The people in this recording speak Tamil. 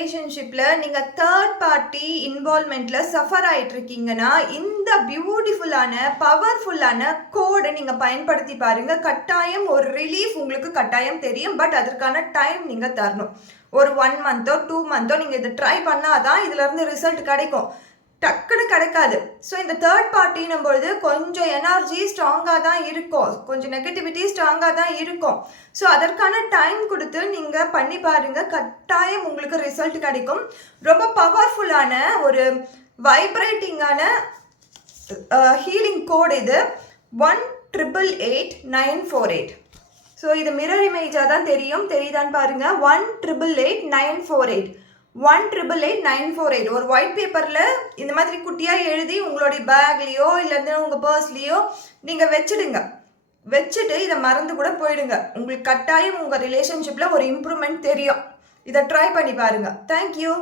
ரிலேஷன்ஷிப்ல நீங்க தேர்ட் பார்ட்டி இன்வால்வ்மெண்ட்ல சஃபர் ஆயிட்டு இருக்கீங்கன்னா இந்த பியூட்டிஃபுல்லான பவர்ஃபுல்லான கோடை நீங்க பயன்படுத்தி பாருங்க. கட்டாயம் ஒரு ரிலீஃப் உங்களுக்கு கட்டாயம் தெரியும். பட் அதற்கான டைம் நீங்க தரணும். ஒரு 1 மந்தோ 2 மந்தோ நீங்க இதை ட்ரை பண்ணாதான் இதுல இருந்து ரிசல்ட் கிடைக்கும். டக்குன்னு கிடைக்காது. ஸோ இந்த தேர்ட் பார்ட்டினும் பொழுது கொஞ்சம் எனர்ஜி ஸ்ட்ராங்காக தான் இருக்கும், கொஞ்சம் நெகட்டிவிட்டி ஸ்ட்ராங்காக தான் இருக்கும். ஸோ அதற்கான டைம் கொடுத்து நீங்கள் பண்ணி பாருங்கள். கட்டாயம் உங்களுக்கு ரிசல்ட் கிடைக்கும். ரொம்ப பவர்ஃபுல்லான ஒரு வைப்ரேட்டிங்கான ஹீலிங் கோட் இது 1888948. ஸோ இது மிரர் இமேஜாக தான் தெரியுதான்னு பாருங்கள். 1888948 1888948 ஒரு ஒயிட் பேப்பரில் இந்த மாதிரி குட்டியாக எழுதி உங்களுடைய பேக்லேயோ இல்லைன்னா உங்கள் பர்ஸ்லேயோ நீங்கள் வச்சுட்டு இதை மறந்து கூட போயிடுங்க. உங்களுக்கு கட்டாயம் உங்கள் ரிலேஷன்ஷிப்பில் ஒரு இம்ப்ரூவ்மெண்ட் தெரியும். இதை ட்ரை பண்ணி பாருங்கள். தேங்க்யூ.